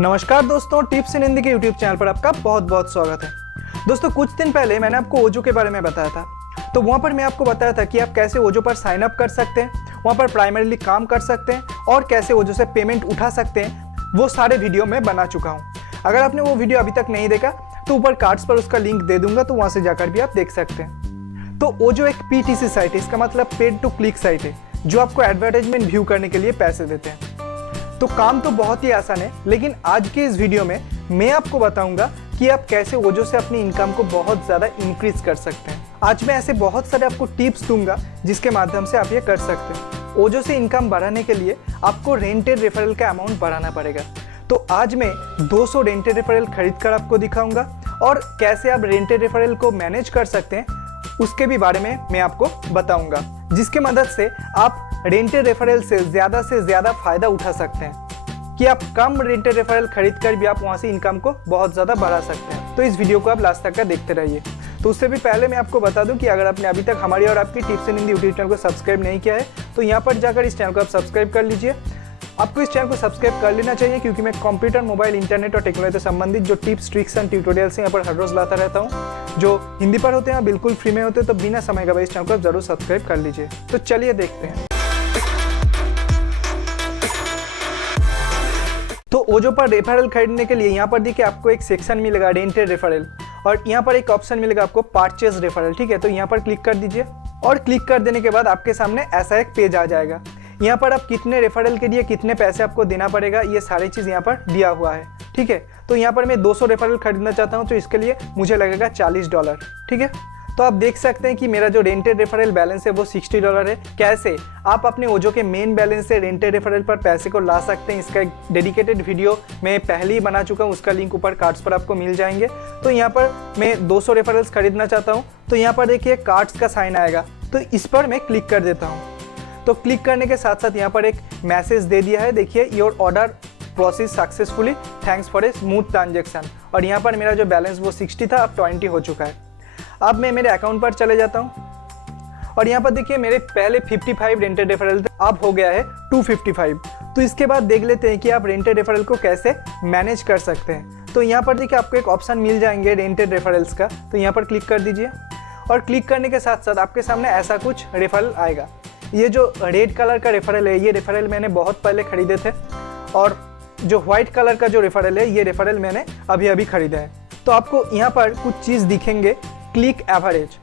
नमस्कार दोस्तों, टिप्स इन हिंदी के यूट्यूब चैनल पर आपका बहुत बहुत स्वागत है। दोस्तों, कुछ दिन पहले मैंने आपको ओजो के बारे में बताया था। तो वहाँ पर मैं आपको बताया था कि आप कैसे ओजो पर साइन अप कर सकते हैं, वहाँ पर प्राइमरीली काम कर सकते हैं और कैसे ओजो से पेमेंट उठा सकते हैं। वो सारे वीडियो मैं बना चुका हूँ। अगर आपने वो वीडियो अभी तक नहीं देखा तो ऊपर कार्ड्स पर उसका लिंक दे दूंगा, तो वहाँ से जाकर भी आप देख सकते हैं। तो ओजो एक PTC साइट है, इसका मतलब पेड टू क्लिक साइट है, जो आपको एडवर्टाइजमेंट व्यू करने के लिए पैसे देते हैं। तो काम तो बहुत ही आसान है, लेकिन आज के इस वीडियो में मैं आपको बताऊंगा कि आप कैसे ओजो से अपनी इनकम को बहुत ज़्यादा इंक्रीज कर सकते हैं। आज मैं ऐसे बहुत सारे आपको टिप्स दूंगा जिसके माध्यम से आप ये कर सकते हैं। ओजो से इनकम बढ़ाने के लिए आपको रेंटेड रेफरल का अमाउंट बढ़ाना पड़ेगा। तो आज मैं 200 रेंटेड रेफरल खरीद कर आपको दिखाऊंगा और कैसे आप रेंटेड रेफरल को मैनेज कर सकते हैं उसके भी बारे में मैं आपको बताऊंगा, जिसके मदद से आप रेंटेड रेफरल से ज़्यादा फायदा उठा सकते हैं कि आप कम रेंटेड रेफरल खरीद कर भी आप वहां से इनकम को बहुत ज़्यादा बढ़ा सकते हैं। तो इस वीडियो को आप लास्ट तक का देखते रहिए। तो उससे भी पहले मैं आपको बता दूं कि अगर आपने अभी तक हमारी और आपकी टिप्स इन हिंदी यूट्यूब चैनल को सब्सक्राइब नहीं किया है तो यहाँ पर जाकर इस चैनल को आप सब्सक्राइब कर लीजिए। आपको इस चैनल को सब्सक्राइब कर लेना चाहिए, क्योंकि मैं कंप्यूटर, मोबाइल, इंटरनेट और टेक्नोलॉजी से संबंधित जो टिप्स, ट्रिक्स एंड ट्यूटोरियल्स हैं यहाँ पर हर रोज लाता रहता हूँ, जो हिंदी पर होते हैं, बिल्कुल फ्री में होते हैं। तो बिना समय गवाए इस चैनल को आप जरूर सब्सक्राइब कर लीजिए। तो चलिए देखते हैं। तो ओजो पर रेफरल खरीदने के लिए यहाँ पर देखिए आपको एक सेक्शन मिलेगा रेंटेड रेफरल, और यहाँ पर एक ऑप्शन मिलेगा आपको परचेज रेफरल। ठीक है, तो यहाँ पर क्लिक कर दीजिए और क्लिक कर देने के बाद आपके सामने ऐसा एक पेज आ जाएगा। यहाँ पर आप कितने रेफरल के लिए कितने पैसे आपको देना पड़ेगा, ये सारी चीज़ यहाँ पर दिया हुआ है। ठीक है, तो यहाँ पर मैं 200 रेफरल खरीदना चाहता हूँ, तो इसके लिए मुझे लगेगा $40। ठीक है, तो आप देख सकते हैं कि मेरा जो रेंटेड रेफरल बैलेंस है वो $60 है। कैसे आप अपने ओजो के मेन बैलेंस से रेंटेड रेफरल पर पैसे को ला सकते हैं, इसका एक डेडिकेटेड वीडियो मैं पहले ही बना चुका हूँ, उसका लिंक ऊपर कार्ड्स पर आपको मिल जाएंगे। तो यहाँ पर मैं 200 रेफरल्स खरीदना चाहता हूँ, तो यहाँ पर देखिए कार्ड्स का साइन आएगा, तो इस पर मैं क्लिक कर देता हूँ। तो क्लिक करने के साथ साथ यहाँ पर एक मैसेज दे दिया है, देखिए your order process successfully, thanks for a smooth transaction. और यहाँ पर मेरा जो बैलेंस वो 60 था, अब 20 हो चुका है। अब मैं मेरे अकाउंट पर चले जाता हूँ और यहाँ पर देखिए मेरे पहले 55 रेंटेड रेफरल थे, अब हो गया है 255। तो इसके बाद देख लेते हैं कि आप रेंटेड रेफरल को कैसे मैनेज कर सकते हैं। तो यहाँ पर देखिए आपको एक ऑप्शन मिल जाएंगे रेंटेड रेफरल्स का, तो यहाँ पर क्लिक कर दीजिए और क्लिक करने के साथ साथ आपके सामने ऐसा कुछ रेफरल आएगा। ये जो रेड कलर का रेफरल है, ये रेफरल मैंने बहुत पहले खरीदे थे, और जो व्हाइट कलर का जो रेफरल है, ये रेफरल मैंने अभी अभी खरीदा है। तो आपको यहाँ पर कुछ चीज़ दिखेंगे, क्लिक एवरेज।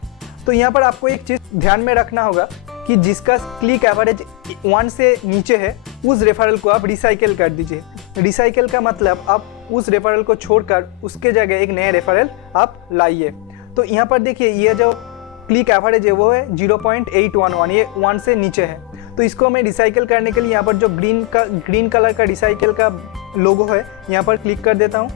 तो यहाँ पर आपको एक चीज़ ध्यान में रखना होगा कि जिसका क्लिक एवरेज 1 से नीचे है उस रेफरल को आप रिसाइकिल कर दीजिए। रिसाइकिल का मतलब आप उस रेफरल को छोड़कर उसके जगह एक नया रेफरल आप लाइए। तो यहाँ पर देखिए ये जो क्लिक एवरेज है वो है 0.811, ये 1 से नीचे है। तो इसको मैं रिसाइकिल करने के लिए यहाँ पर जो ग्रीन कलर का रिसाइकिल का लोगो है, यहाँ पर क्लिक कर देता हूँ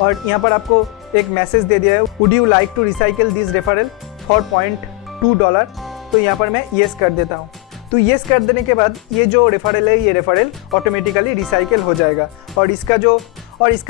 और यहाँ पर आपको एक मैसेज दे दिया है, would you like to recycle this referral for $0.2। तो यहाँ पर मैं येस कर देता हूँ। तो येस कर देने के बाद ये जो रेफरल है, ये रेफरल ऑटोमेटिकली रिसाइकिल हो जाएगा, और इसका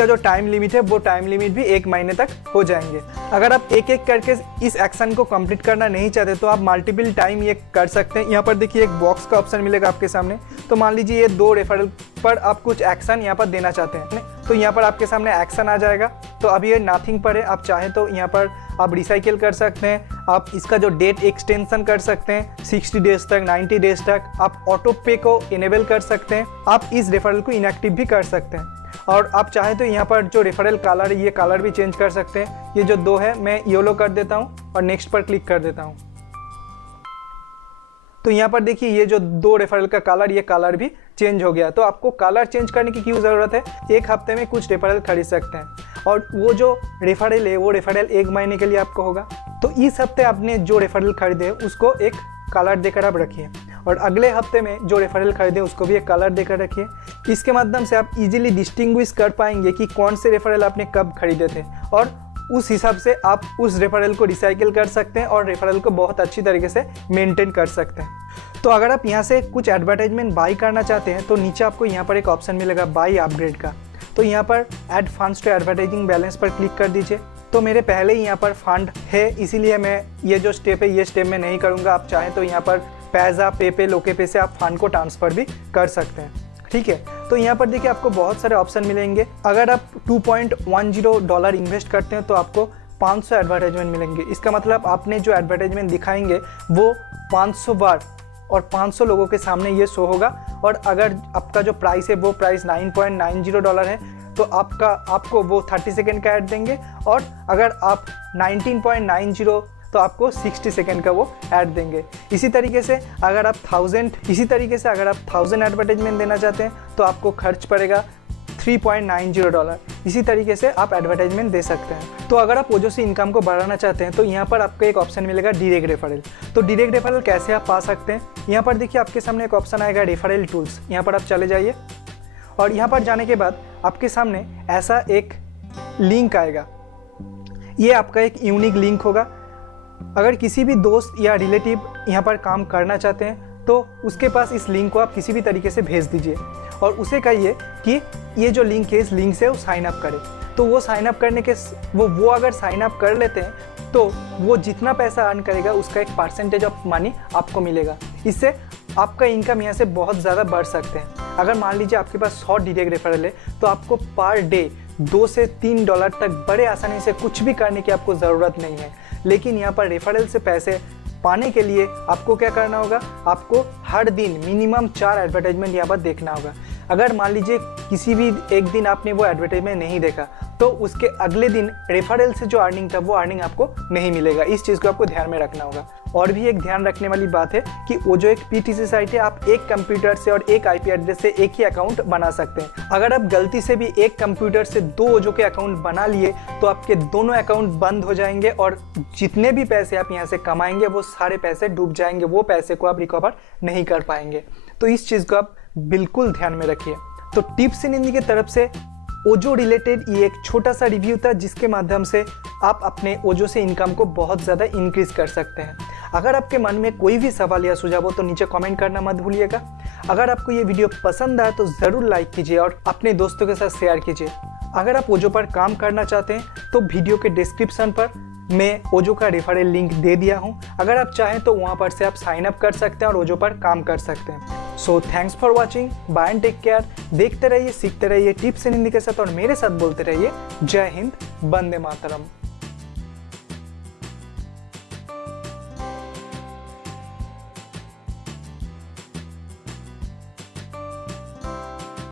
जो टाइम लिमिट है वो टाइम लिमिट भी 1 महीने तक हो जाएंगे। अगर आप एक एक करके इस एक्शन को कंप्लीट करना नहीं चाहते तो आप मल्टीपल टाइम ये कर सकते हैं। यहाँ पर देखिए एक बॉक्स का ऑप्शन मिलेगा आपके सामने। तो मान लीजिए ये 2 रेफरल पर आप कुछ एक्शन यहाँ पर देना चाहते हैं, तो यहाँ पर आपके सामने एक्शन आ जाएगा। तो अभी ये नथिंग पर है, आप चाहें तो यहाँ पर आप रिसाइकिल कर सकते हैं। आप इसका जो डेट एक्सटेंशन कर सकते हैं 60 डेज तक, 90 डेज तक। आप ऑटो पे को इनेबल कर सकते हैं। आप इस रेफरल को इनएक्टिव भी कर सकते हैं, और आप चाहें तो यहाँ पर जो रेफरल कलर है, ये कलर भी चेंज कर सकते हैं। ये जो 2 है मैं येलो कर देता हूँ और नेक्स्ट पर क्लिक कर देता हूँ। तो यहाँ पर देखिए ये जो 2 रेफरल का कलर, ये कलर भी चेंज हो गया। तो आपको कलर चेंज करने की क्यों ज़रूरत है? एक हफ्ते में कुछ रेफरल खरीद सकते हैं, और वो जो रेफरल है वो रेफरल 1 महीने के लिए आपको होगा। तो इस हफ्ते आपने जो रेफरल खरीदे उसको एक कलर देकर आप रखिए, और अगले हफ्ते में जो रेफरल खरीदे उसको भी एक कलर देकर रखिए। इसके माध्यम से आप इजीली डिस्टिंग्विश कर पाएंगे कि कौन से रेफरल आपने कब खरीदे थे, और उस हिसाब से आप उस रेफरल को रिसाइकिल कर सकते हैं और रेफरल को बहुत अच्छी तरीके से मेंटेन कर सकते हैं। तो अगर आप यहाँ से कुछ एडवर्टाइजमेंट बाई करना चाहते हैं तो नीचे आपको यहाँ पर एक ऑप्शन मिलेगा बाई अपग्रेड का। तो यहाँ पर add funds to advertising balance पर क्लिक कर दीजिए। तो मेरे पहले ही यहाँ पर फंड है, इसीलिए मैं ये जो स्टेप है ये स्टेप में नहीं करूँगा। आप चाहें तो यहाँ पर पैज़ा, पेपैल, ओके पे से आप फंड को ट्रांसफ़र भी कर सकते हैं। ठीक है, तो यहाँ पर देखिए आपको बहुत सारे ऑप्शन मिलेंगे। अगर आप $2.10 इन्वेस्ट करते हैं तो आपको 500 एडवर्टाइजमेंट मिलेंगे। इसका मतलब आपने जो एडवर्टाइजमेंट दिखाएंगे वो 500 बार और 500 लोगों के सामने ये शो होगा। और अगर आपका जो प्राइस है वो प्राइस $9.90 है तो आपको वो 30 सेकेंड का ऐड देंगे। और अगर आप 19.90 तो आपको 60 सेकेंड का वो ऐड देंगे। इसी तरीके से अगर आप 1000 एडवर्टाइजमेंट देना चाहते हैं तो आपको खर्च पड़ेगा $3.90। इसी तरीके से आप एडवर्टाइजमेंट दे सकते हैं। तो अगर आप ओजो से इनकम को बढ़ाना चाहते हैं तो यहाँ पर आपको एक ऑप्शन मिलेगा डायरेक्ट रेफरल। तो डायरेक्ट रेफरल कैसे आप पा सकते हैं, यहाँ पर देखिए आपके सामने एक ऑप्शन आएगा रेफरल टूल्स। यहाँ पर आप चले जाइए और यहाँ पर जाने के बाद आपके सामने ऐसा एक लिंक आएगा। ये आपका एक यूनिक लिंक होगा। अगर किसी भी दोस्त या रिलेटिव यहाँ पर काम करना चाहते हैं तो उसके पास इस लिंक को आप किसी भी तरीके से भेज दीजिए और उसे कहिए कि ये जो लिंक है इस लिंक से वो साइन अप करे। तो वो साइन अप करने के वो अगर साइन अप कर लेते हैं तो वो जितना पैसा अर्न करेगा उसका एक परसेंटेज ऑफ मनी आपको मिलेगा। इससे आपका इनकम यहाँ से बहुत ज़्यादा बढ़ सकते हैं। अगर मान लीजिए आपके पास 100 डायरेक्ट रेफरल है तो आपको पर डे $2 से $3 तक बड़े आसानी से कुछ भी करने की आपको ज़रूरत नहीं है। लेकिन यहाँ पर रेफरल से पैसे पाने के लिए आपको क्या करना होगा, आपको हर दिन मिनिमम 4 एडवर्टाइजमेंट यहाँ पर देखना होगा। अगर मान लीजिए किसी भी एक दिन आपने वो एडवर्टाइजमेंट नहीं देखा तो उसके अगले दिन रेफरल से जो अर्निंग था वो अर्निंग आपको नहीं मिलेगा। इस चीज़ को आपको ध्यान में रखना होगा। और भी एक ध्यान रखने वाली बात है कि वो जो एक पीटीसी साइट है, आप एक कंप्यूटर से और एक आईपी एड्रेस से एक ही अकाउंट बना सकते हैं। अगर आप गलती से भी एक कंप्यूटर से 2 ओजो के अकाउंट बना लिए तो आपके दोनों अकाउंट बंद हो जाएंगे और जितने भी पैसे आप यहाँ से कमाएंगे वो सारे पैसे डूब जाएंगे। वो पैसे को आप रिकवर नहीं कर पाएंगे। तो इस चीज़ को आप बिल्कुल ध्यान में रखिए। तो टिप्स इन हिंदी की तरफ से ओजो रिलेटेड ये एक छोटा सा रिव्यू था जिसके माध्यम से आप अपने ओजो से इनकम को बहुत ज़्यादा इंक्रीज कर सकते हैं। अगर आपके मन में कोई भी सवाल या सुझाव हो तो नीचे कमेंट करना मत भूलिएगा। अगर आपको ये वीडियो पसंद आया तो ज़रूर लाइक कीजिए और अपने दोस्तों के साथ शेयर कीजिए। अगर आप ओजो पर काम करना चाहते हैं तो वीडियो के डिस्क्रिप्शन पर मैं ओजो का रेफरल लिंक दे दिया हूँ। अगर आप चाहें तो वहाँ पर से आप साइन अप कर सकते हैं और ओजो पर काम कर सकते हैं। So thanks for watching, bye and take care. देखते रहिए, सीखते रहिए टिप्स इन हिंदी के साथ और मेरे साथ बोलते रहिए। जय हिंद, वंदे मातरम।